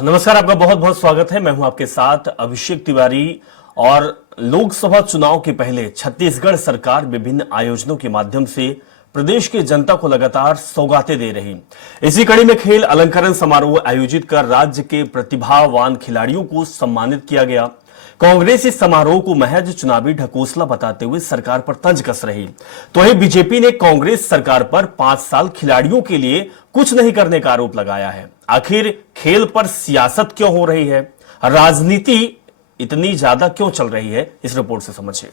नमस्कार, आपका बहुत बहुत स्वागत है। मैं हूं आपके साथ अभिषेक तिवारी। और लोकसभा चुनाव के पहले छत्तीसगढ़ सरकार विभिन्न आयोजनों के माध्यम से प्रदेश की जनता को लगातार सौगातें दे रही। इसी कड़ी में खेल अलंकरण समारोह आयोजित कर राज्य के प्रतिभावान खिलाड़ियों को सम्मानित किया गया। कांग्रेस इस समारोह को महज चुनावी ढकोसला बताते हुए सरकार पर तंज कस रही, तो वहीं बीजेपी ने कांग्रेस सरकार पर 5 साल खिलाड़ियों के लिए कुछ नहीं करने का आरोप लगाया है। आखिर खेल पर सियासत क्यों हो रही है, राजनीति इतनी ज्यादा क्यों चल रही है, इस रिपोर्ट से समझिए।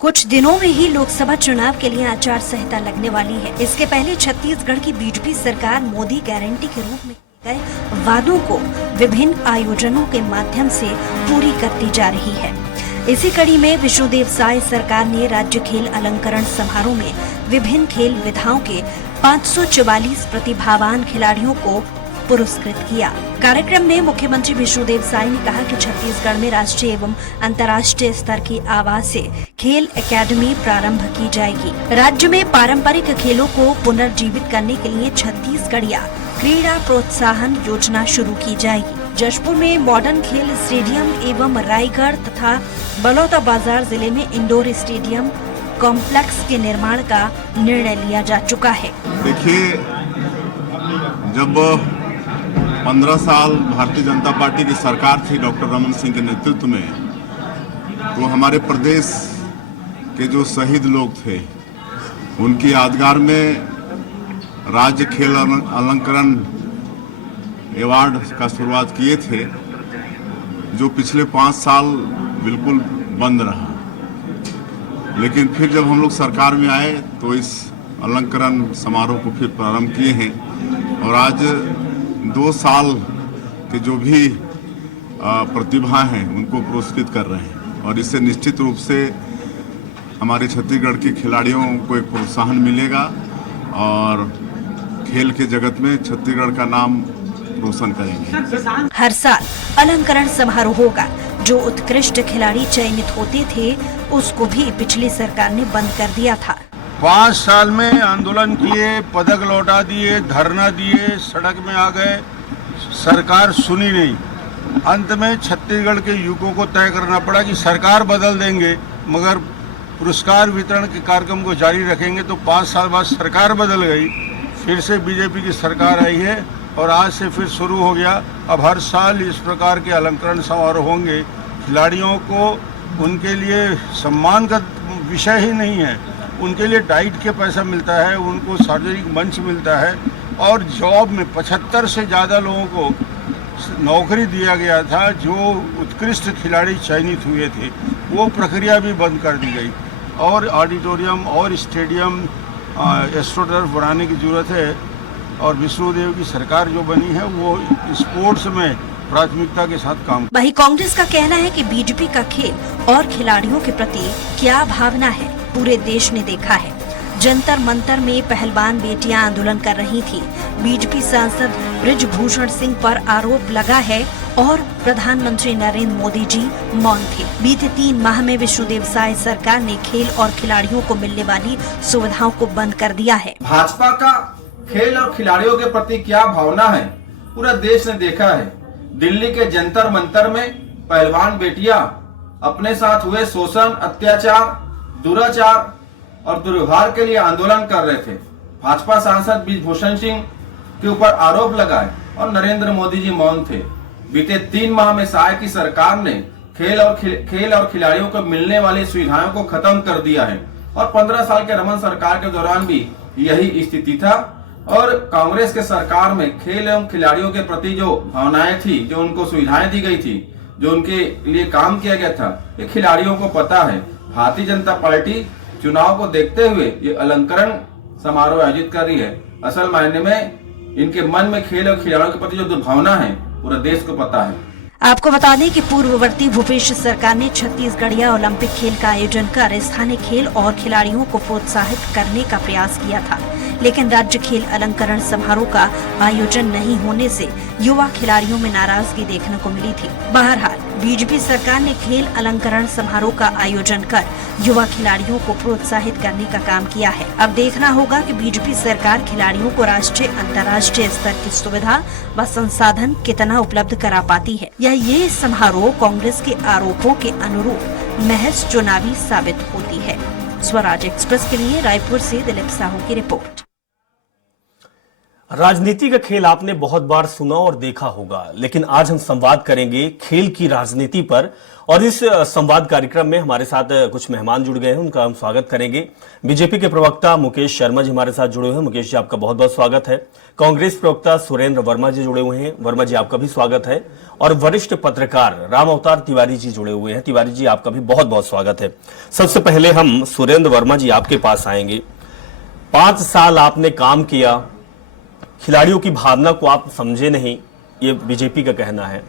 कुछ दिनों में ही लोकसभा चुनाव के लिए आचार संहिता लगने वाली है। इसके पहले छत्तीसगढ़ की बीजेपी सरकार मोदी गारंटी के रूप में गए वादों को विभिन्न आयोजनों के माध्यम से पूरी करती जा रही है। इसी कड़ी में विष्णुदेव साय सरकार ने राज्य खेल अलंकरण समारोह में विभिन्न खेल विधाओं के 544 प्रतिभावान खिलाड़ियों को पुरस्कृत किया। कार्यक्रम में मुख्यमंत्री विष्णुदेव साय ने कहा कि छत्तीसगढ़ में राष्ट्रीय एवं अंतर्राष्ट्रीय स्तर की आवासीय खेल एकेडमी प्रारंभ की जाएगी। राज्य में पारंपरिक खेलों को पुनर्जीवित करने के लिए छत्तीसगढ़िया क्रीड़ा प्रोत्साहन योजना शुरू की जाएगी। जशपुर में मॉडर्न खेल स्टेडियम एवं रायगढ़ तथा बलौदाबाजार जिले में इंडोर स्टेडियम कॉम्प्लेक्स के निर्माण का निर्णय लिया जा चुका है। देखिए, जब 15 साल भारतीय जनता पार्टी की सरकार थी डॉक्टर रमन सिंह के नेतृत्व में, तो हमारे प्रदेश के जो शहीद लोग थे उनकी यादगार में राज्य खेल अलंकरण अवार्ड का शुरुआत किए थे, जो पिछले 5 साल बिल्कुल बंद रहा। लेकिन फिर जब हम लोग सरकार में आए तो इस अलंकरण समारोह को फिर प्रारंभ किए हैं और आज 2 साल के जो भी प्रतिभा हैं उनको पुरस्कृत कर रहे हैं। और इससे निश्चित रूप से हमारे छत्तीसगढ़ के खिलाड़ियों को एक प्रोत्साहन मिलेगा और खेल के जगत में छत्तीसगढ़ का नाम रोशन करेंगे। हर साल अलंकरण समारोह होगा। जो उत्कृष्ट खिलाड़ी चयनित होते थे उसको भी पिछली सरकार ने बंद कर दिया था। 5 साल में आंदोलन किए, पदक लौटा दिए, धरना दिए, सड़क में आ गए, सरकार सुनी नहीं। अंत में छत्तीसगढ़ के युवकों को तय करना पड़ा कि सरकार बदल देंगे मगर पुरस्कार वितरण के कार्यक्रम को जारी रखेंगे। तो 5 साल बाद सरकार बदल गई, फिर से बीजेपी की सरकार आई है और आज से फिर शुरू हो गया। अब हर साल इस प्रकार के अलंकरण समारोह होंगे। खिलाड़ियों को उनके लिए सम्मान का विषय ही नहीं है, उनके लिए डाइट के पैसा मिलता है, उनको सार्वजनिक मंच मिलता है और जॉब में 75 से ज़्यादा लोगों को नौकरी दिया गया था। जो उत्कृष्ट खिलाड़ी चयनित हुए थे वो प्रक्रिया भी बंद कर दी गई और ऑडिटोरियम और स्टेडियम एस्ट्रोटर्फ बनाने की ज़रूरत है। और विष्णुदेव की सरकार जो बनी है वो स्पोर्ट्स में प्राथमिकता के साथ काम। वहीं कांग्रेस का कहना है कि बीजेपी का खेल और खिलाड़ियों के प्रति क्या भावना है पूरे देश ने देखा है। जंतर मंतर में पहलवान बेटियां आंदोलन कर रही थी। बीजेपी सांसद बृजभूषण सिंह पर आरोप लगा है और प्रधानमंत्री नरेंद्र मोदी जी मौन थे। बीते 3 माह में विष्णुदेव साय सरकार ने खेल और खिलाड़ियों को मिलने वाली सुविधाओं को बंद कर दिया है। भाजपा का खेल और खिलाड़ियों के प्रति क्या भावना है पूरा देश ने देखा है। दिल्ली के जंतर मंतर में पहलवान बेटियां अपने साथ हुए शोषण, अत्याचार, दुराचार और दुर्व्यवहार के लिए आंदोलन कर रहे थे। भाजपा सांसद बृजभूषण सिंह के ऊपर आरोप लगाए और नरेंद्र मोदी जी मौन थे। बीते 3 माह में साय की सरकार ने खेल और खिलाड़ियों को मिलने वाली सुविधाओं को खत्म कर दिया है और 15 साल के रमन सरकार के दौरान भी यही स्थिति था। और कांग्रेस के सरकार में खेल एवं खिलाड़ियों के प्रति जो भावनाएं थी, जो उनको सुविधाएं दी गई थी, जो उनके लिए काम किया गया था, ये खिलाड़ियों को पता है। भारतीय जनता पार्टी चुनाव को देखते हुए ये अलंकरण समारोह आयोजित कर रही है। असल मायने में इनके मन में खेल और खिलाड़ियों के प्रति जो दुर्भावना है पूरा देश को पता है। आपको बता दें कि पूर्ववर्ती भूपेश सरकार ने छत्तीसगढ़िया ओलंपिक खेल का आयोजन कर स्थानीय खेल और खिलाड़ियों को प्रोत्साहित करने का प्रयास किया था। लेकिन राज्य खेल अलंकरण समारोह का आयोजन नहीं होने से युवा खिलाड़ियों में नाराजगी देखने को मिली थी। बहरहाल बीजेपी सरकार ने खेल अलंकरण समारोह का आयोजन कर युवा खिलाड़ियों को प्रोत्साहित करने का काम किया है। अब देखना होगा कि बीजेपी सरकार खिलाड़ियों को राष्ट्रीय अंतर्राष्ट्रीय स्तर की सुविधा व संसाधन कितना उपलब्ध करा पाती है, या ये समारोह कांग्रेस के आरोपों के अनुरूप महज चुनावी साबित होती है। स्वराज एक्सप्रेस के लिए रायपुर से दिलीप साहू की रिपोर्ट। राजनीति का खेल आपने बहुत बार सुना और देखा होगा, लेकिन आज हम संवाद करेंगे खेल की राजनीति पर। और इस संवाद कार्यक्रम में हमारे साथ कुछ मेहमान जुड़ गए हैं, उनका हम स्वागत करेंगे। बीजेपी के प्रवक्ता मुकेश शर्मा जी हमारे साथ जुड़े हुए हैं। मुकेश जी, आपका बहुत बहुत स्वागत है। कांग्रेस प्रवक्ता सुरेंद्र वर्मा जी जुड़े हुए हैं। वर्मा जी, आपका भी स्वागत है। और वरिष्ठ पत्रकार राम अवतार तिवारी जी जुड़े हुए हैं। तिवारी जी, आपका भी बहुत बहुत स्वागत है। सबसे पहले हम सुरेंद्र वर्मा जी आपके पास आएंगे। 5 साल आपने काम किया, खिलाड़ियों की भावना को आप समझे नहीं, ये बीजेपी का कहना है,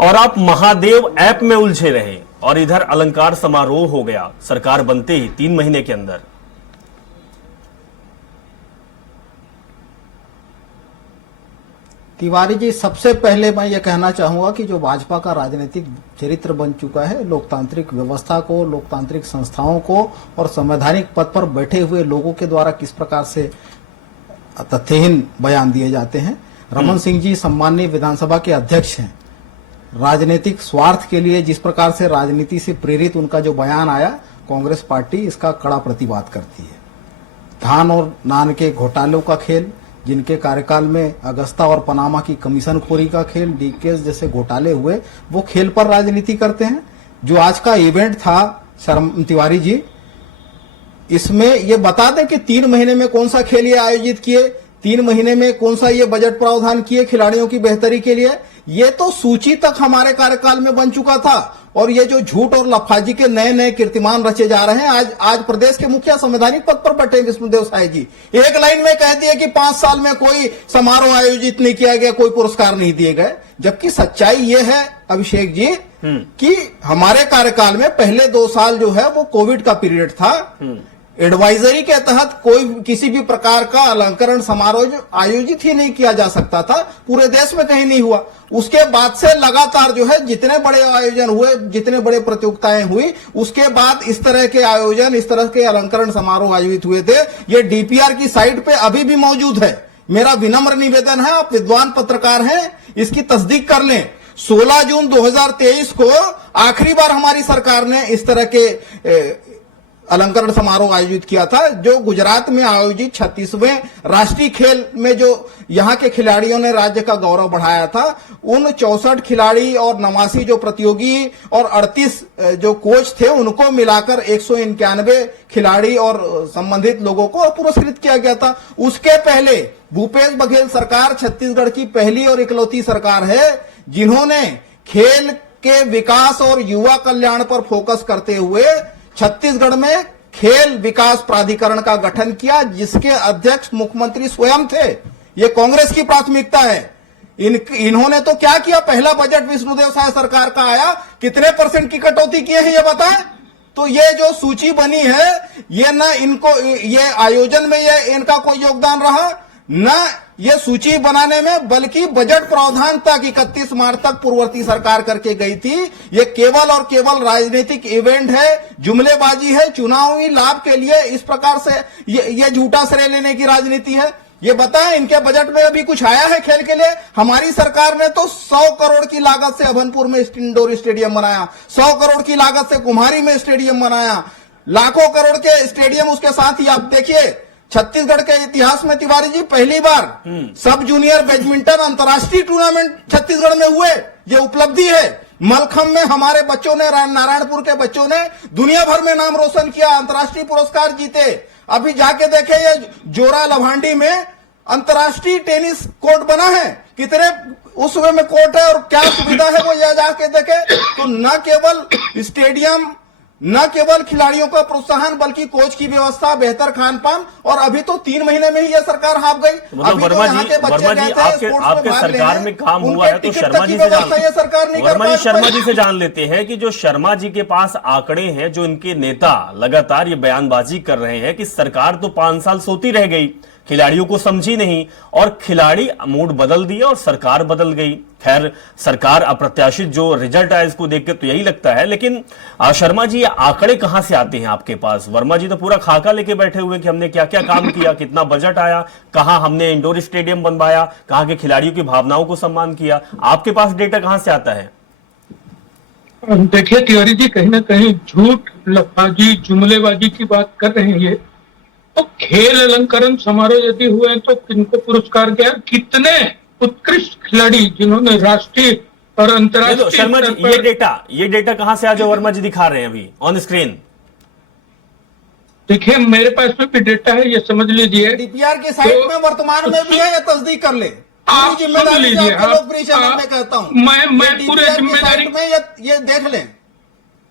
और आप महादेव ऐप में उलझे रहे, और इधर अलंकार समारोह हो गया सरकार बनते ही 3 महीने के अंदर। तिवारी जी, सबसे पहले मैं ये कहना चाहूंगा कि जो भाजपा का राजनीतिक चरित्र बन चुका है, लोकतांत्रिक व्यवस्था को, लोकतांत्रिक संस्थाओं को और संवैधानिक पद पर बैठे हुए लोगों के द्वारा किस प्रकार से तथ्यहीन बयान दिए जाते हैं। रमन सिंह जी सम्माननीय विधानसभा के अध्यक्ष हैं। राजनीतिक स्वार्थ के लिए जिस प्रकार से राजनीति से प्रेरित उनका जो बयान आया, कांग्रेस पार्टी इसका कड़ा प्रतिवाद करती है। धान और नान के घोटालों का खेल, जिनके कार्यकाल में अगस्ता और पनामा की कमीशनखोरी का खेल, डीकेएस जैसे घोटाले हुए, वो खेल पर राजनीति करते हैं। जो आज का इवेंट था तिवारी जी, इसमें ये बता दें कि 3 महीने में कौन सा खेल ये आयोजित किए, 3 महीने में कौन सा ये बजट प्रावधान किए खिलाड़ियों की बेहतरी के लिए। ये तो सूची तक हमारे कार्यकाल में बन चुका था, और ये जो झूठ और लफाजी के नए नए कीर्तिमान रचे जा रहे हैं। आज प्रदेश के मुखिया संवैधानिक पद पर बैठे विष्णुदेव साय जी एक लाइन में कहती है कि 5 साल में कोई समारोह आयोजित नहीं किया गया, कोई पुरस्कार नहीं दिए गए, जबकि सच्चाई ये है अभिषेक जी कि हमारे कार्यकाल में पहले 2 साल जो है वो कोविड का पीरियड था। एडवाइजरी के तहत कोई किसी भी प्रकार का अलंकरण समारोह आयोजित ही नहीं किया जा सकता था, पूरे देश में कहीं नहीं हुआ। उसके बाद से लगातार जो है जितने बड़े आयोजन हुए, जितने बड़े प्रतियोगिताएं हुई, उसके बाद इस तरह के आयोजन, इस तरह के अलंकरण समारोह आयोजित हुए थे। ये डीपीआर की साइट पे अभी भी मौजूद है। मेरा विनम्र निवेदन है, आप विद्वान पत्रकार हैं, इसकी तस्दीक कर लें। 16 जून 2023 को आखिरी बार हमारी सरकार ने इस तरह के अलंकरण समारोह आयोजित किया था, जो गुजरात में आयोजित 36वें राष्ट्रीय खेल में जो यहाँ के खिलाड़ियों ने राज्य का गौरव बढ़ाया था। उन 64 खिलाड़ी और 89 जो प्रतियोगी और 38 जो कोच थे, उनको मिलाकर 191 खिलाड़ी और संबंधित लोगों को पुरस्कृत किया गया था। उसके पहले भूपेश बघेल सरकार छत्तीसगढ़ की पहली और इकलौती सरकार है जिन्होंने खेल के विकास और युवा कल्याण पर फोकस करते हुए छत्तीसगढ़ में खेल विकास प्राधिकरण का गठन किया, जिसके अध्यक्ष मुख्यमंत्री स्वयं थे। ये कांग्रेस की प्राथमिकता है। इन्होंने तो क्या किया, पहला बजट विष्णुदेव साय सरकार का आया, कितने % की कटौती किए हैं ये बताएं। तो ये जो सूची बनी है, ये ना इनको, ये आयोजन में ये इनका कोई योगदान रहा, न ये सूची बनाने में, बल्कि बजट प्रावधान तक 31 मार्च तक पूर्ववर्ती सरकार करके गई थी। ये केवल और केवल राजनीतिक इवेंट है, जुमलेबाजी है, चुनावी लाभ के लिए इस प्रकार से ये झूठा श्रेय लेने की राजनीति है। ये बताएं, इनके बजट में अभी कुछ आया है खेल के लिए? हमारी सरकार ने तो 100 करोड़ की लागत से अभनपुर में इंडोर स्टेडियम बनाया, 100 करोड़ की लागत से कुम्हारी में स्टेडियम बनाया, लाखों करोड़ के स्टेडियम। उसके साथ ही आप देखिए, छत्तीसगढ़ के इतिहास में तिवारी जी पहली बार सब जूनियर बैडमिंटन अंतर्राष्ट्रीय टूर्नामेंट छत्तीसगढ़ में हुए, ये उपलब्धि है। मलखंब में हमारे बच्चों ने, नारायणपुर के बच्चों ने दुनिया भर में नाम रोशन किया, अंतर्राष्ट्रीय पुरस्कार जीते। अभी जाके देखे, ये जोरा लभांडी में अंतर्राष्ट्रीय टेनिस कोर्ट बना है, कितने उस में कोर्ट है और क्या सुविधा है वो ये जाके देखे। तो न केवल स्टेडियम, न केवल खिलाड़ियों का प्रोत्साहन, बल्कि कोच की व्यवस्था, बेहतर खान पान, और अभी तो 3 महीने में ही यह सरकार हाफ गई। मतलब वर्मा जी आपके सरकार में काम हुआ है तो शर्मा जी से जान लेते हैं कि जो शर्मा जी के पास आंकड़े हैं, जो इनके नेता लगातार ये बयानबाजी कर रहे हैं कि सरकार तो 5 साल सोती रह गई, खिलाड़ियों को समझी नहीं और खिलाड़ी मूड बदल दिया और सरकार बदल गई। खैर, सरकार अप्रत्याशित जो रिजल्ट आया इसको देख के तो यही लगता है, लेकिन शर्मा जी, ये आंकड़े कहां से आते हैं आपके पास? वर्मा जी तो पूरा खाका लेके बैठे हुए कि हमने क्या क्या काम किया, कितना बजट आया, कहां हमने इंडोर स्टेडियम बनवाया, कहां के खिलाड़ियों की भावनाओं को सम्मान किया। आपके पास डेटा कहां से आता है? देखिए तिवारी जी, कहीं ना कहीं झूठ, लफाजी, जुमलेबाजी की बात कर रहे हैं। ये तो खेल अलंकरण समारोह यदि हुए तो किनको पुरस्कार दिया? कितने उत्कृष्ट खिलाड़ी जिन्होंने राष्ट्रीय और अंतर्राष्ट्रीय शर्मा जी, ये डेटा कहां से आज वर्मा जी दिखा रहे हैं अभी ऑन स्क्रीन? देखिए, मेरे पास में भी डेटा है, ये समझ लीजिए। डीपीआर की साइट में वर्तमान में भी है, या तस्दीक कर ले। आप सुन लीजिए, लोकप्रिय चैनल में कहता हूं, मैं पूरे जिम्मेदारी में ये देख लें।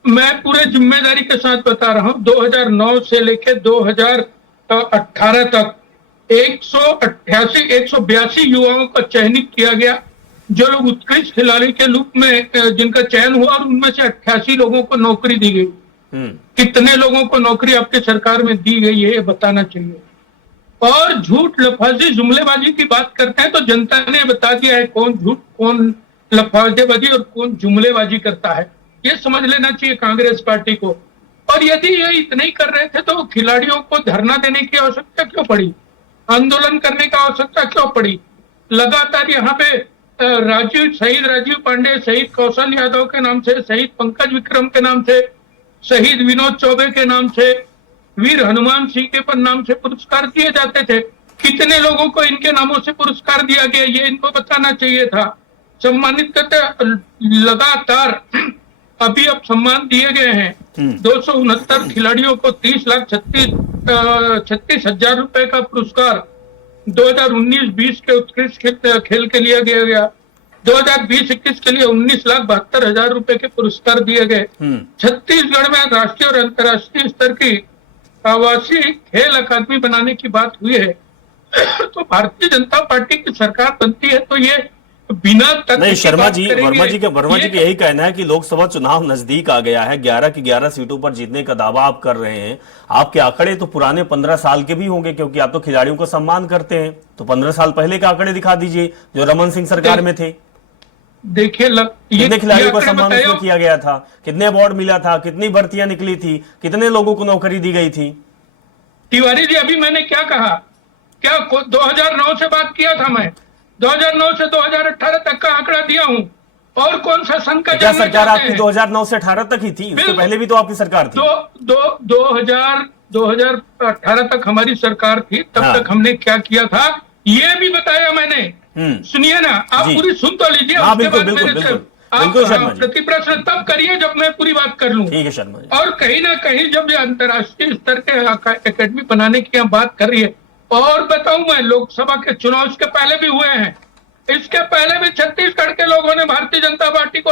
मैं पूरे जिम्मेदारी के साथ बता रहा हूं, 2009 से लेकर 2018 तक 182 युवाओं का चयनित किया गया, जो लोग उत्कृष्ट खिलाड़ी के रूप में जिनका चयन हुआ, और उनमें से 88 लोगों को नौकरी दी गई। कितने लोगों को नौकरी आपकी सरकार में दी गई है, ये बताना चाहिए। और झूठ, लफाजी, जुमलेबाजी की बात करते हैं तो जनता ने बता दिया है कौन झूठ, कौन लफाजेबाजी और कौन जुमलेबाजी करता है। ये समझ लेना चाहिए कांग्रेस पार्टी को। और यदि ये इतना ही कर रहे थे तो खिलाड़ियों को धरना देने की आवश्यकता क्यों पड़ी, आंदोलन करने की आवश्यकता क्यों पड़ी? लगातार यहाँ पे शहीद राजीव पांडे, शहीद कौशल यादव के नाम से, शहीद पंकज विक्रम के नाम से, शहीद विनोद चौबे के नाम से, वीर हनुमान सिंह के नाम से पुरस्कार दिए जाते थे। कितने लोगों को इनके नामों से पुरस्कार दिया गया, ये इनको बताना चाहिए था। सम्मानित करते लगातार अभी अब सम्मान दिए गए हैं 269 खिलाड़ियों को 30,36,36,000 रुपए का पुरस्कार 2019-20 के उत्कृष्ट खेल के लिए दिया गया। 2020-21 के लिए 19,72,000 रुपए के पुरस्कार दिए गए। छत्तीसगढ़ में राष्ट्रीय और अंतर्राष्ट्रीय स्तर की आवासीय खेल अकादमी बनाने की बात हुई है। तो भारतीय जनता पार्टी की सरकार बनती है तो ये बिना नहीं, शर्मा जी, वर्मा जी का यही कहना है कि लोकसभा चुनाव नजदीक आ गया है, 11 की 11 सीटों पर जीतने का दावा आप कर रहे हैं। आपके आंकड़े तो पुराने 15 साल के भी होंगे, क्योंकि आप तो खिलाड़ियों को सम्मान करते हैं। तो 15 साल पहले के आंकड़े दिखा दीजिए जो रमन सिंह सरकार में थे। देखिए, कितने खिलाड़ियों का सम्मान उसमें किया गया था, कितने अवार्ड मिला था, कितनी भर्तियां निकली थी, कितने लोगों को नौकरी दी गई थी? तिवारी जी, अभी मैंने क्या कहा? क्या 2009 से बात किया था? मैं 2009 से 2018 तक का आंकड़ा दिया हूं। और कौन सा सन का? क्या सरकार आपकी 2009 से 18 तक ही थी? उससे पहले भी तो आपकी सरकार थी। 2018 तक हमारी सरकार थी, तब तक हमने क्या किया था ये भी बताया मैंने। सुनिए ना, आप पूरी सुन तो लीजिए। उसके बाद मेरे से आप प्रतिप्रश्न तब करिए जब मैं पूरी बात कर लूं। ठीक है शर्मा जी। और कहीं ना कहीं जब ये अंतर्राष्ट्रीय स्तर के एकेडमी बनाने की हम बात कर रही है, और बताऊं मैं, लोकसभा के चुनाव इसके पहले भी हुए हैं। इसके पहले भी छत्तीसगढ़ के लोगों ने भारतीय जनता पार्टी को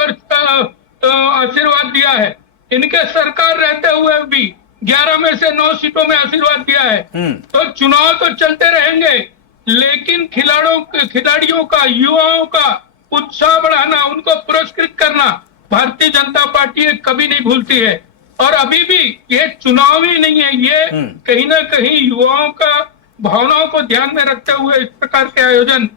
आशीर्वाद दिया है। इनके सरकार रहते हुए भी 11 में से 9 सीटों में आशीर्वाद दिया है। तो चुनाव तो चलते रहेंगे, लेकिन खिलाड़ियों का, युवाओं का उत्साह बढ़ाना, उनको पुरस्कृत करना भारतीय जनता पार्टी कभी नहीं भूलती है। और अभी भी ये चुनाव ही नहीं है, ये कहीं ना कहीं युवाओं का भावनाओं को ध्यान में रखते हुए इस प्रकार के आयोजन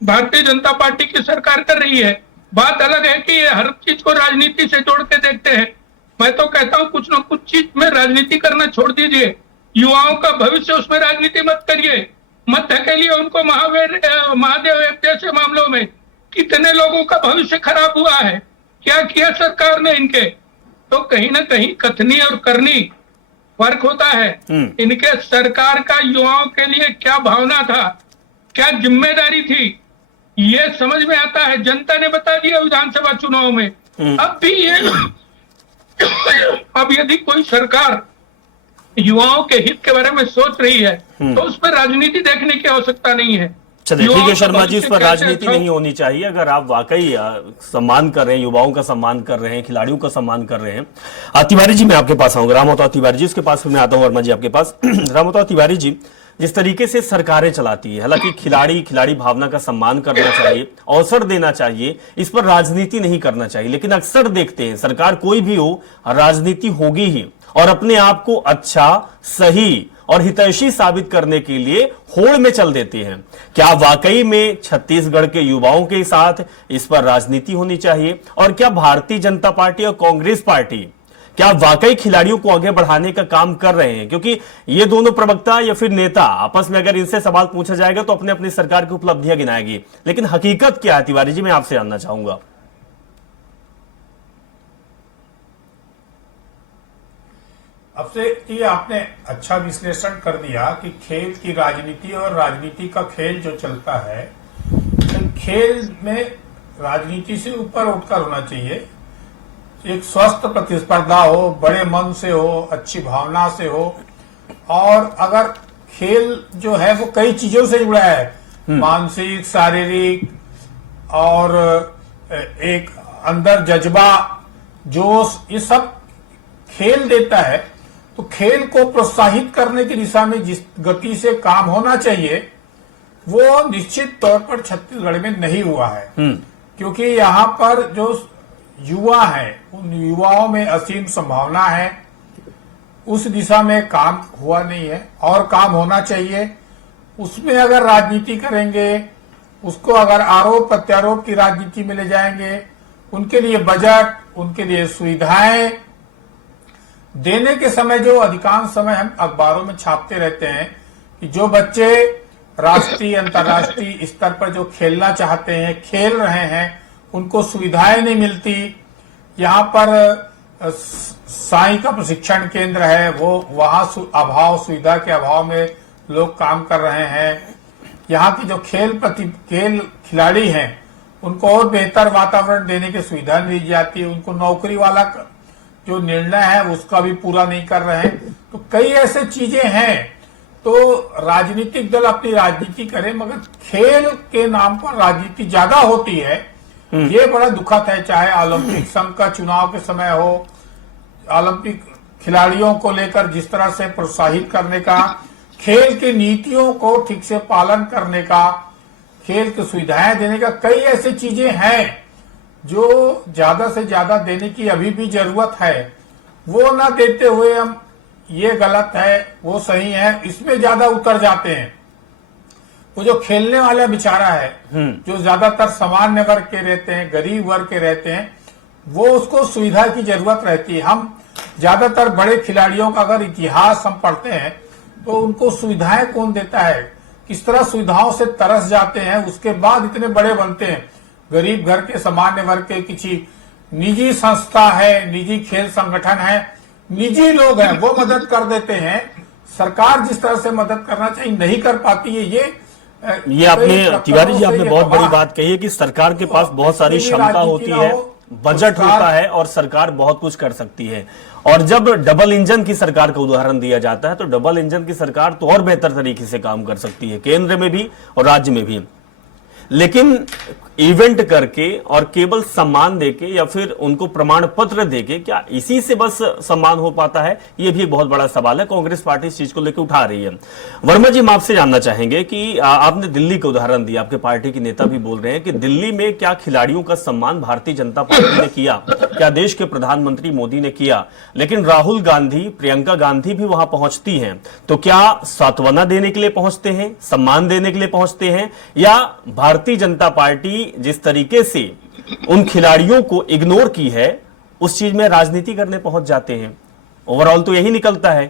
भारतीय जनता पार्टी की सरकार कर रही है। बात अलग है कि ये हर चीज को राजनीति से जोड़ के देखते हैं। मैं तो कहता हूं कुछ न कुछ चीज में राजनीति करना छोड़ दीजिए। युवाओं का भविष्य, उसमें राजनीति मत करिए, मत धकेलिए उनको महादेव जैसे मामलों में। कितने लोगों का भविष्य खराब हुआ है, क्या किया सरकार ने इनके? तो कहीं ना कहीं कथनी और करनी फर्क होता है। इनके सरकार का युवाओं के लिए क्या भावना था, क्या जिम्मेदारी थी, ये समझ में आता है। जनता ने बता दिया विधानसभा चुनाव में। अब भी ये अब यदि कोई सरकार युवाओं के हित के बारे में सोच रही है तो उस पर राजनीति देखने की आवश्यकता नहीं है। चलिए ठीक है शर्मा जी, इस पर राजनीति नहीं होनी चाहिए। अगर आप वाकई सम्मान कर रहे हैं, युवाओं का सम्मान कर रहे हैं, खिलाड़ियों का सम्मान कर रहे हैं। तिवारी जी, मैं आपके पास आऊंगा, रामोता तिवारी जी, उसके पास मैं आता हूं वर्मा जी आपके पास। रामोता तिवारी जी, जिस तरीके से सरकारें चलाती है, हालांकि खिलाड़ी भावना का सम्मान करना चाहिए, अवसर देना चाहिए, इस पर राजनीति नहीं करना चाहिए, लेकिन अक्सर देखते हैं सरकार कोई भी हो, राजनीति होगी ही, और अपने आप को अच्छा, सही और हितैषी साबित करने के लिए होड़ में चल देते हैं। क्या वाकई में छत्तीसगढ़ के युवाओं के साथ इस पर राजनीति होनी चाहिए? और क्या भारतीय जनता पार्टी और कांग्रेस पार्टी क्या वाकई खिलाड़ियों को आगे बढ़ाने का काम कर रहे हैं? क्योंकि ये दोनों प्रवक्ता या फिर नेता आपस में अगर इनसे सवाल पूछा जाएगा तो अपने अपनी सरकार की उपलब्धियां गिनाएगी, लेकिन हकीकत क्या है तिवारी जी, मैं आपसे जानना चाहूंगा। अब से ये आपने अच्छा विश्लेषण कर दिया कि खेल की राजनीति और राजनीति का खेल जो चलता है, तो खेल में राजनीति से ऊपर उठकर होना चाहिए। एक स्वस्थ प्रतिस्पर्धा हो, बड़े मन से हो, अच्छी भावना से हो, और अगर खेल जो है वो कई चीजों से जुड़ा है, मानसिक, शारीरिक और एक अंदर जज्बा, जोश, ये सब खेल देता है। तो खेल को प्रोत्साहित करने की दिशा में जिस गति से काम होना चाहिए वो निश्चित तौर पर छत्तीसगढ़ में नहीं हुआ है, क्योंकि यहाँ पर जो युवा है उन युवाओं में असीम संभावना है, उस दिशा में काम हुआ नहीं है और काम होना चाहिए। उसमें अगर राजनीति करेंगे, उसको अगर आरोप प्रत्यारोप की राजनीति में ले जाएंगे, उनके लिए बजट, उनके लिए सुविधाएं देने के समय जो अधिकांश समय हम अखबारों में छापते रहते हैं कि जो बच्चे राष्ट्रीय अंतर्राष्ट्रीय स्तर पर जो खेलना चाहते हैं, खेल रहे हैं, उनको सुविधाएं नहीं मिलती। यहाँ पर साई का प्रशिक्षण केंद्र है, वो वहां सुविधा के अभाव में लोग काम कर रहे हैं। यहाँ की जो खेल खिलाड़ी हैं उनको और बेहतर वातावरण देने की सुविधा नहीं दी जाती, उनको नौकरी वाला जो निर्णय है उसका भी पूरा नहीं कर रहे हैं। तो कई ऐसे चीजें हैं। तो राजनीतिक दल अपनी राजनीति करे, मगर खेल के नाम पर राजनीति ज्यादा होती है, ये बड़ा दुखद है। चाहे ओलंपिक संघ का चुनाव के समय हो, ओलंपिक खिलाड़ियों को लेकर जिस तरह से प्रोत्साहित करने का, खेल की नीतियों को ठीक से पालन करने का, खेल की सुविधाएं देने का, कई ऐसी चीजें हैं जो ज्यादा से ज्यादा देने की अभी भी जरूरत है। वो ना देते हुए हम ये गलत है, वो सही है, इसमें ज्यादा उतर जाते हैं। वो जो खेलने वाला बेचारा है, जो ज्यादातर सामान्य वर्ग के रहते हैं, गरीब वर्ग के रहते हैं, वो उसको सुविधा की जरूरत रहती है। हम ज्यादातर बड़े खिलाड़ियों का अगर इतिहास हम पढ़ते हैं तो उनको सुविधाएं कौन देता है, किस तरह सुविधाओं से तरस जाते हैं, उसके बाद इतने बड़े बनते हैं। गरीब घर के सामान्य वर्ग के किसी निजी संस्था है, निजी खेल संगठन है, निजी लोग हैं, वो मदद कर देते हैं। सरकार जिस तरह से मदद करना चाहिए नहीं कर पाती है। ये आपने तिवारी जी आपने बहुत बड़ी बात कही है कि सरकार के पास बहुत सारी क्षमता होती है, बजट होता है और सरकार बहुत कुछ कर सकती है। और जब डबल इंजन की सरकार का उदाहरण दिया जाता है तो डबल इंजन की सरकार तो और बेहतर तरीके से काम कर सकती है, केंद्र में भी और राज्य में भी। लेकिन इवेंट करके और केवल सम्मान देके या फिर उनको प्रमाण पत्र देके क्या इसी से बस सम्मान हो पाता है? ये भी बहुत बड़ा सवाल है। कांग्रेस पार्टी इस चीज को लेकर उठा रही है। वर्मा जी, हम आपसे जानना चाहेंगे कि आपने दिल्ली का उदाहरण दिया, आपके पार्टी के नेता भी बोल रहे हैं कि दिल्ली में क्या खिलाड़ियों का सम्मान भारतीय जनता पार्टी ने किया, क्या देश के प्रधानमंत्री मोदी ने किया? लेकिन राहुल गांधी, प्रियंका गांधी भी वहां पहुंचती हैं, तो क्या सांत्वना देने के लिए पहुंचते हैं, सम्मान देने के लिए पहुंचते हैं, या भारतीय जनता पार्टी जिस तरीके से उन खिलाड़ियों को इग्नोर की है उस चीज में राजनीति करने पहुंच जाते हैं? ओवरऑल तो यही निकलता है।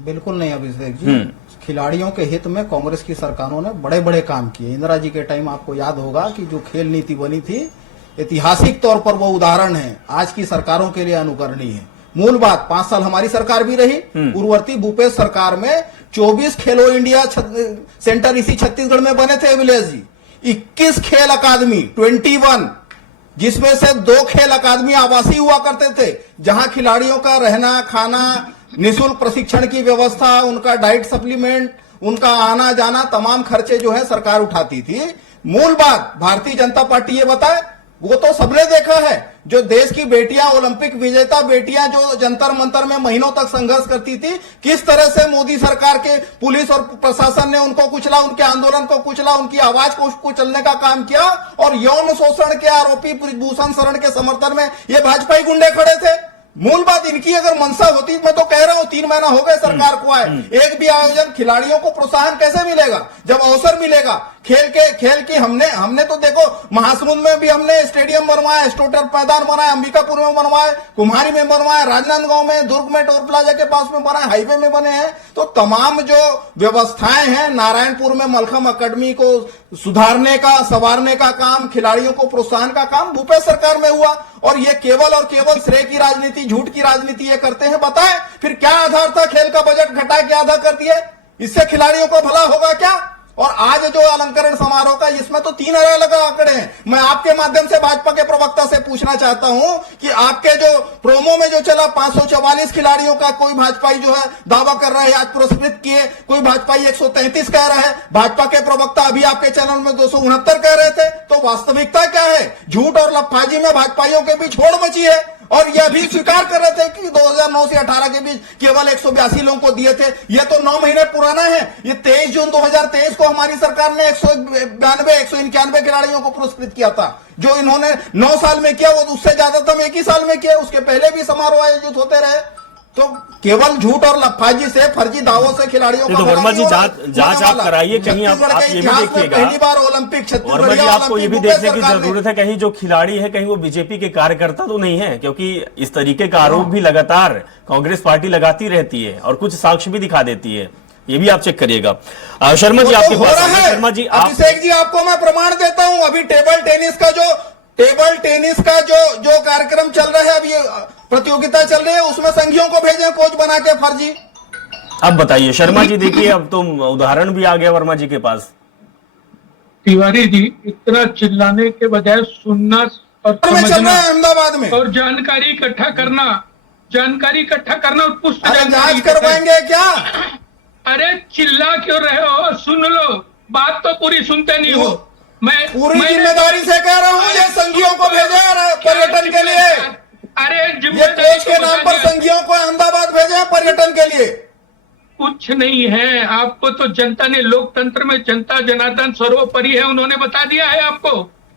बिल्कुल नहीं अभिषेक जी, खिलाड़ियों के हित में कांग्रेस की सरकारों ने बड़े बड़े काम किए। इंदिरा जी के टाइम आपको याद होगा कि जो खेल नीति बनी थी, ऐतिहासिक तौर पर वो उदाहरण है, आज की सरकारों के लिए अनुकरणीय है। मूल बात, 5 साल हमारी सरकार भी रही, पूर्ववर्ती भूपेश सरकार में 24 खेलो इंडिया सेंटर इसी छत्तीसगढ़ में बने थे अभिलेष जी। 21 खेल अकादमी 21, जिसमें से 2 खेल अकादमी आवासीय हुआ करते थे, जहां खिलाड़ियों का रहना खाना, निःशुल्क प्रशिक्षण की व्यवस्था, उनका डाइट सप्लीमेंट, उनका आना जाना, तमाम खर्चे जो है सरकार उठाती थी। मूल बात, भारतीय जनता पार्टी ये बताए, वो तो सबने देखा है, जो देश की बेटियां, ओलंपिक विजेता बेटियां जो जंतर मंतर में महीनों तक संघर्ष करती थी, किस तरह से मोदी सरकार के पुलिस और प्रशासन ने उनको कुचला, उनके आंदोलन को कुचला, उनकी आवाज को कुचलने का काम किया। और यौन शोषण के आरोपी भूषण शरण के समर्थन में ये भाजपाई गुंडे खड़े थे, मूल बात इनकी अगर मंशा होती, मैं तो कह रहा हूं 3 महीना हो गए सरकार को आए, एक भी आयोजन, खिलाड़ियों को प्रोत्साहन कैसे मिलेगा जब अवसर मिलेगा? खेल की हमने तो देखो महासमुंद में भी हमने स्टेडियम बनवाया, स्टोटर मैदान बनाया, अंबिकापुर में बनवाया, कुम्हारी में बनवाया, राजनांदगांव में, दुर्ग में टोल प्लाजा के पास में बनाए, हाईवे में बने हैं। तो तमाम जो व्यवस्थाएं हैं, नारायणपुर में मलखम अकेडमी को सुधारने का, संवारने का काम, खिलाड़ियों को प्रोत्साहन का काम भूपेश सरकार में हुआ। और ये केवल और केवल श्रेय की राजनीति, झूठ की राजनीति ये करते हैं। बताएं फिर क्या आधार था खेल का बजट घटा के आधा कर दिए? इससे खिलाड़ियों को भला होगा क्या? और आज जो अलंकरण समारोह का, इसमें तो 3 अलग आंकड़े हैं। मैं आपके माध्यम से भाजपा के प्रवक्ता से पूछना चाहता हूं कि आपके जो प्रोमो में जो चला 544 खिलाड़ियों का कोई भाजपाई जो है दावा कर रहा है आज पुरस्कृत किए, कोई भाजपाई 133 कह रहा है, भाजपा के प्रवक्ता अभी आपके चैनल में 269 कह रहे थे। तो वास्तविकता क्या है? झूठ और लफाजी में भाजपाइयों के बीच होड़ मची है। और यह भी स्वीकार कर रहे थे कि 2009 से 18 के बीच केवल 182 लोगों को दिए थे। यह तो 9 महीने पुराना है। ये 23 जून 2023 को हमारी सरकार ने 191 खिलाड़ियों को पुरस्कृत किया था। जो इन्होंने 9 साल में किया वो उससे ज्यादा तो हम 1 ही साल में किया। उसके पहले भी समारोह आयोजित होते रहे। तो केवल झूठ और लफाजी से, फर्जी दावों से खिलाड़ियों को, तो वर्मा जी जांच आप कराइए, कहीं आप ये भी देखिएगा, पहली बार ओलंपिक वर्मा जी आपको ये भी देखने की जरूरत है कहीं जो खिलाड़ी है कहीं वो बीजेपी के कार्यकर्ता तो नहीं है, क्योंकि इस तरीके का आरोप भी लगातार कांग्रेस पार्टी लगाती रहती है और कुछ साक्ष्य भी दिखा देती है। ये भी आप चेक करिएगा। शर्मा जी आपके पास है। शर्मा जी, अभिषेक जी आपको मैं प्रमाण देता हूं। अभी टेबल टेनिस का जो कार्यक्रम चल रहा है, अभी प्रतियोगिता चल रही है, उसमें संघियों को भेजे कोच बना के फर्जी। अब बताइए शर्मा जी, देखिए अब तो उदाहरण भी आ गया वर्मा जी के पास। तिवारी जी, इतना चिल्लाने के बजाय सुनना और समझना अहमदाबाद में और जानकारी इकट्ठा करना और पुष्ट जांच करवाएंगे क्या? अरे चिल्ला क्यों रहे हो? सुन लो, बात तो पूरी सुनते नहीं हो। मैं पूरी जिम्मेदारी से कह रहा हूँ, ये संघियों को भेजे पर्यटन के लिए। अरे ये कोच के नाम पर संघियों को अहमदाबाद भेजे पर्यटन के लिए। कुछ नहीं है। आपको तो जनता ने, लोकतंत्र में जनता जनार्दन सर्वोपरि है, उन्होंने बता दिया है आपको।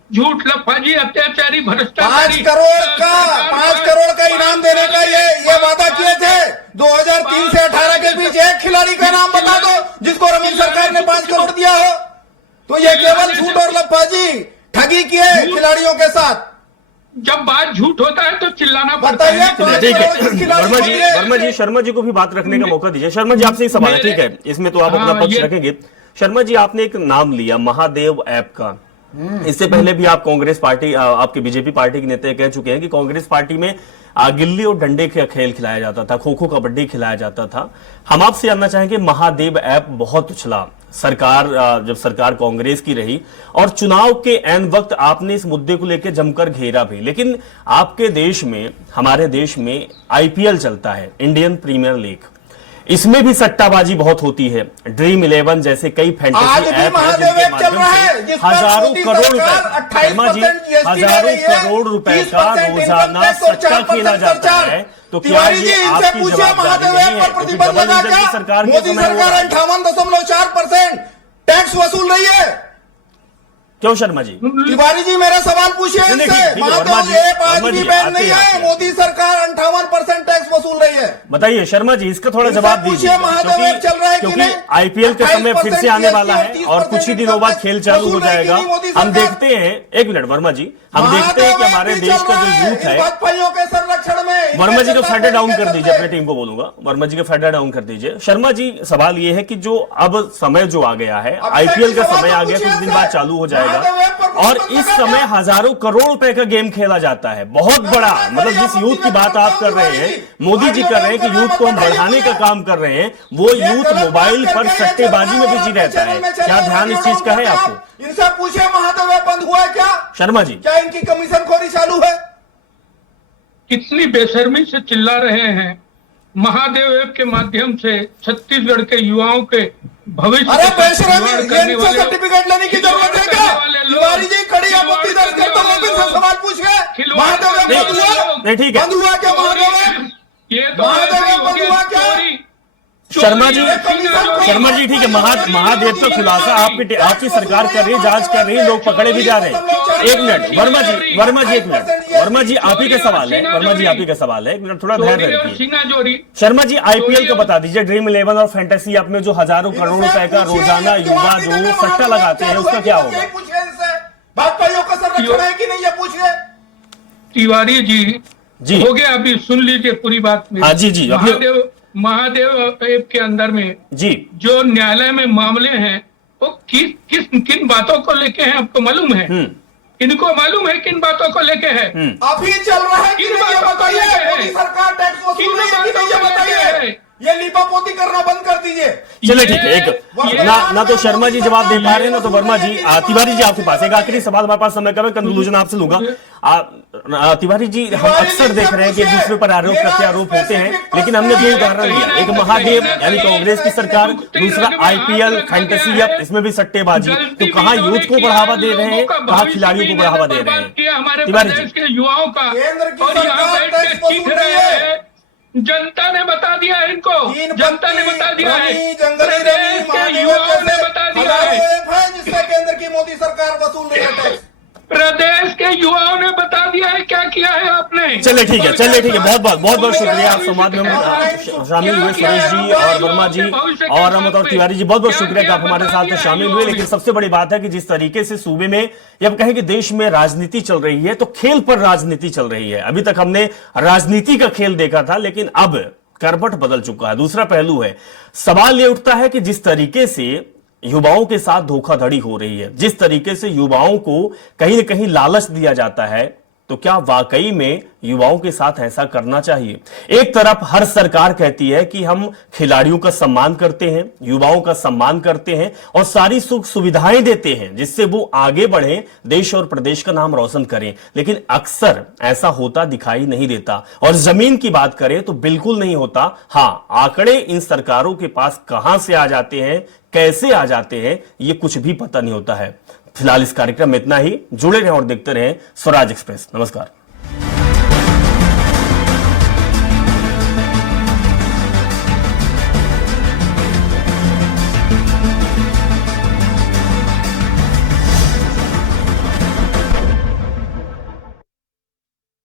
झूठ, लफाजी, अत्याचारी, भ्रष्टाचारी। 5 करोड़ का इनाम देने का ये वादा किए थे। 2003 से 18 के बीच एक खिलाड़ी का नाम बता दो जिसको रमेश सरकार ने 5 करोड़ दिया हो। तो ये केवल झूठ और लफाजी, ठगी किए खिलाड़ियों के साथ। जब बात झूठ होता है तो चिल्लाना पड़ता है। ठीक है वर्मा जी, शर्मा जी को भी बात रखने का मौका दीजिए। शर्मा जी आपसे ही सवाल है, ठीक है, इसमें तो आप अपना पक्ष रखेंगे। शर्मा जी, आपने एक नाम लिया महादेव ऐप का। इससे पहले भी आप कांग्रेस पार्टी, आपके बीजेपी पार्टी के नेता कह चुके हैं कि कांग्रेस पार्टी में गिल्ली और डंडे का खेल खिलाया जाता था, खो खो कबड्डी खिलाया जाता था। हम आपसे जानना चाहेंगे, महादेव ऐप बहुत उछला सरकार, जब सरकार कांग्रेस की रही और चुनाव के एन वक्त आपने इस मुद्दे को लेकर जमकर घेरा भी। लेकिन आपके देश में, हमारे देश में आईपीएल चलता है, इंडियन प्रीमियर लीग, इसमें भी सट्टाबाजी बहुत होती है। ड्रीम 11 जैसे कई फैंटेसी ऐप हैं जिनके माध्यम से हजारों करोड़ रुपए, शर्मा जी, हजारों करोड़ रुपए का रोजाना सट्टा खेला जाता है। तो क्या ये आपकी जवाबदारी नहीं है? क्योंकि डबल इंजन की सरकार के समय 58.4% टैक्स वसूल रही है। क्यों शर्मा जी? तिवारी जी मेरा सवाल पूछिए इनसे। महादेव ऐप आज भी बैन नहीं है। मोदी सरकार 58% टैक्स वसूल रही है। बताइए शर्मा जी, इसका थोड़ा जवाब दीजिए, महादेव ऐप चल रहा है कि नहीं? आईपीएल के समय फिर से आने वाला है और कुछ ही दिनों बाद खेल चालू हो जाएगा। हम देखते हैं, एक मिनट वर्मा जी, हम देखते हैं कि हमारे देश का जो यूथ है, के संरक्षण में वर्मा जी को फेडर डाउन कर दीजिए, अपने टीम को बोलूंगा, वर्मा जी को फेडर डाउन कर दीजिए। शर्मा जी, सवाल ये है कि जो अब समय जो आ गया है, आईपीएल का समय आ गया, कुछ दिन बाद चालू हो जाएगा और इस समय हजारों करोड़ रुपए का गेम खेला जाता है, बहुत बड़ा। मतलब जिस यूथ की बात आप कर रहे हैं, मोदी जी कर रहे हैं कि यूथ को हम बढ़ाने का काम कर रहे हैं, वो यूथ मोबाइल पर सट्टेबाजी में बिजी रहता है। क्या ध्यान इस चीज का है आपको? इनसे पूछिए महादेव ऐप बंद हुआ है क्या? शर्मा जी, क्या इनकी कमीशन खोरी चालू है? कितनी बेशर्मी से चिल्ला रहे हैं। महादेव ऐप के माध्यम से छत्तीसगढ़ के युवाओं के भविष्य, अरे बेशर्मी, इनसे सर्टिफिकेट लेने की जरूरत है क्या? तिवारी जी कड़ी आपत्ति दर्ज करते हो, इनसे सवाल पूछिए। महादेव ऐप बंद हुआ? नहीं ठीक है, बंद हुआ क्या महादेव ऐप? ये तो महादेव ऐप बंद हुआ क्या? शर्मा जी ठीक है, महादेव का खुलासा आपकी सरकार कर रही है, जांच कर रही है, लोग पकड़े भी जा रहे हैं। एक मिनट वर्मा जी एक मिनट, वर्मा जी आप ही का सवाल है, वर्मा जी आप ही का सवाल है, एक मिनट थोड़ा धैर्य रखिए। शर्मा जी आईपीएल का बता दीजिए, ड्रीम 11 और फैंटेसी ऐप में जो हजारों करोड़ रुपए का रोजाना युवा जो सट्टा लगाते हैं उसका क्या होगा? भाजपाइयों का संरक्षण है कि नहीं, ये पूछिए। तिवारी जी हो गया, अभी सुन लीजिए पूरी बात। हाँ जी महादेव ऐप के अंदर में जी जो न्यायालय में मामले हैं वो किन बातों को लेके हैं आपको मालूम है? इनको मालूम है किन बातों को लेके है? अभी चल रहा है कि नहीं ये बताइए। मोदी सरकार टैक्स वसूल रही है कि नहीं ये बताइए। ये लीपापोती करना बंद कर दीजिए। चलिए ठीक है, एक ना तो शर्मा जी जवाब दे पा रहे हैं ना तो वर्मा जी। तिवारी जी आपके पास एक आखिरी सवाल हमारे पास समय का, मैं कंक्लूजन आपसे लूंगा। तिवारी जी हम अक्सर देख रहे हैं कि दूसरे पर आरोप प्रत्यारोप होते हैं, लेकिन हमने दो उदाहरण दिया, एक महादेव यानी कांग्रेस की सरकार, दूसरा आईपीएल फैंटेसी ऐप, इसमें भी सट्टेबाजी। तो कहाँ यूथ को बढ़ावा दे रहे हैं, कहाँ खिलाड़ियों को बढ़ावा दे रहे हैं? हमारे तिवारी प्रदेश जी के युवाओं का, और यहाँ बैठ के चीख रहे हैं। जनता ने बता दिया है इनको, जनता ने बता दिया है, प्रदेश के युवाओं ने बता दिया है, जिससे केंद्र की मोदी सरकार वसूल रही है टैक्स। प्रदेश के युवाओं ने बता दिया है क्या किया है आपने। चलिए ठीक है, बहुत शुक्रिया। आप संवाद में शामिल हुए सुरेश जी और वर्मा जी और अमित और तिवारी जी, बहुत शुक्रिया कि आप हमारे साथ शामिल हुए। लेकिन सबसे बड़ी बात है कि जिस तरीके से सूबे में या कहें कि देश में राजनीति चल रही है, तो खेल पर राजनीति चल रही है। अभी तक हमने राजनीति का खेल देखा था, लेकिन अब करवट बदल चुका है। दूसरा पहलू है, सवाल यह उठता है कि जिस तरीके से युवाओं के साथ धोखाधड़ी हो रही है, जिस तरीके से युवाओं को कहीं न कहीं लालच दिया जाता है, तो क्या वाकई में युवाओं के साथ ऐसा करना चाहिए? एक तरफ हर सरकार कहती है कि हम खिलाड़ियों का सम्मान करते हैं, युवाओं का सम्मान करते हैं और सारी सुख सुविधाएं देते हैं जिससे वो आगे बढ़े, देश और प्रदेश का नाम रोशन करें, लेकिन अक्सर ऐसा होता दिखाई नहीं देता। और जमीन की बात करें तो बिल्कुल नहीं होता। हाँ, आंकड़े इन सरकारों के पास कहां से आ जाते हैं, कैसे आ जाते हैं, ये कुछ भी पता नहीं होता है। फिलहाल इस कार्यक्रम में इतना ही। जुड़े रहें और देखते रहें स्वराज एक्सप्रेस। नमस्कार।